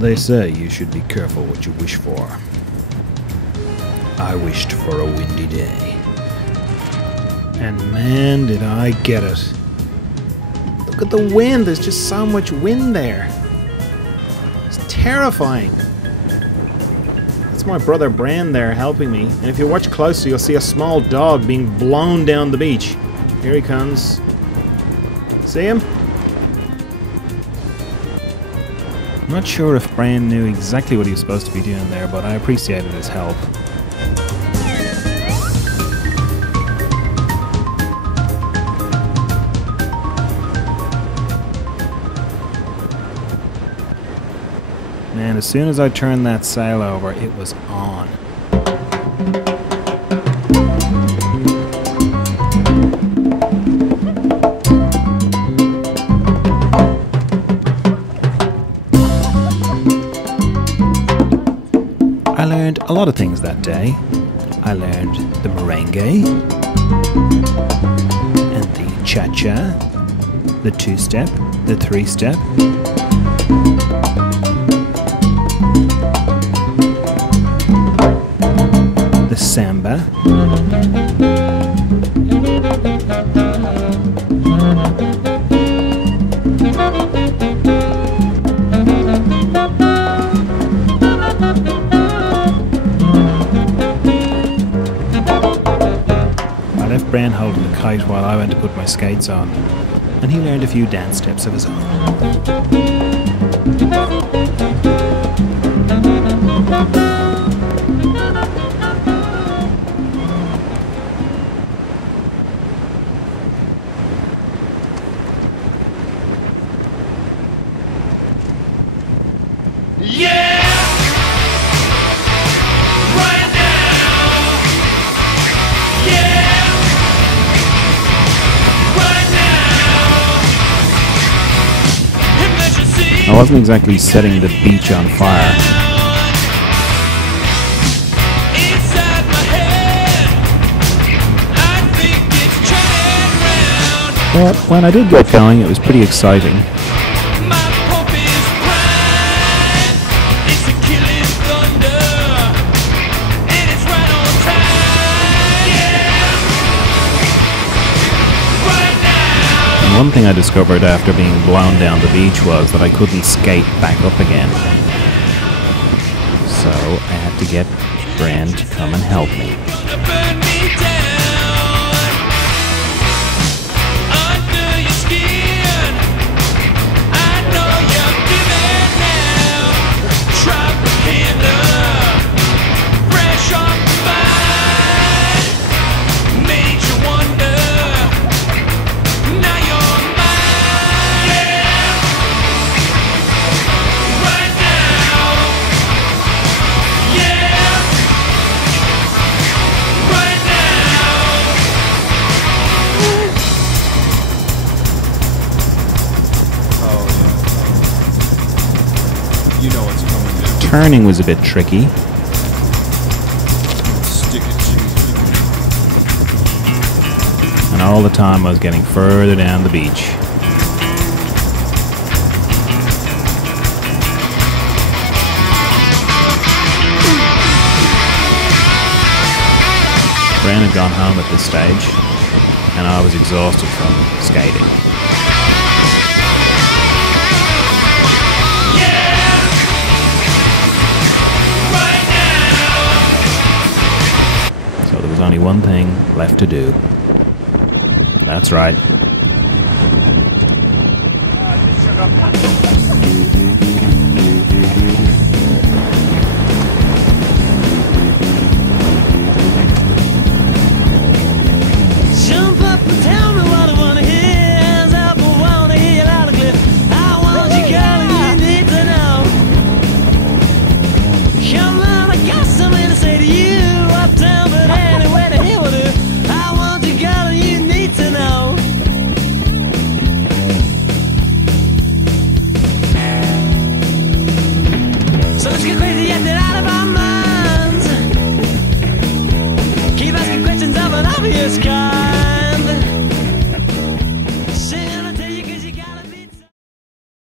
They say you should be careful what you wish for. I wished for a windy day. And man, did I get it. Look at the wind, there's just so much wind there. It's terrifying. That's my brother Bran there helping me. And if you watch closely, you'll see a small dog being blown down the beach. Here he comes. See him? I'm not sure if Bran knew exactly what he was supposed to be doing there, but I appreciated his help. And as soon as I turned that sail over, it was on. I learned a lot of things that day. I learned the merengue, and the cha-cha, the two-step, the three-step, the samba, I left Bran holding the kite while I went to put my skates on, and he learned a few dance steps of his own. Yeah! Right now! Yeah! Right now! I wasn't exactly setting the beach on fire. Inside my head, I think it's turning round. But when I did get going, it was pretty exciting. My pump is prime. It's a killing thunder. And it's right on time. Yeah! Right now! And one thing I discovered after being blown down the beach was that I couldn't skate back up again. So I had to get Bran to come and help me. Gonna burn me down under your skin. I know you're feeling now. Tropicana, fresh off the vine, made you wonder. Now you're mine. Yeah. Right now. Yeah. Right now. Oh, yeah. You know what's coming now. Turning was a bit tricky. Stick it to you. And all the time I was getting further down the beach. Bran had gone home at this stage, and I was exhausted from skating. Yeah. Right now. So there was only one thing left to do. That's right.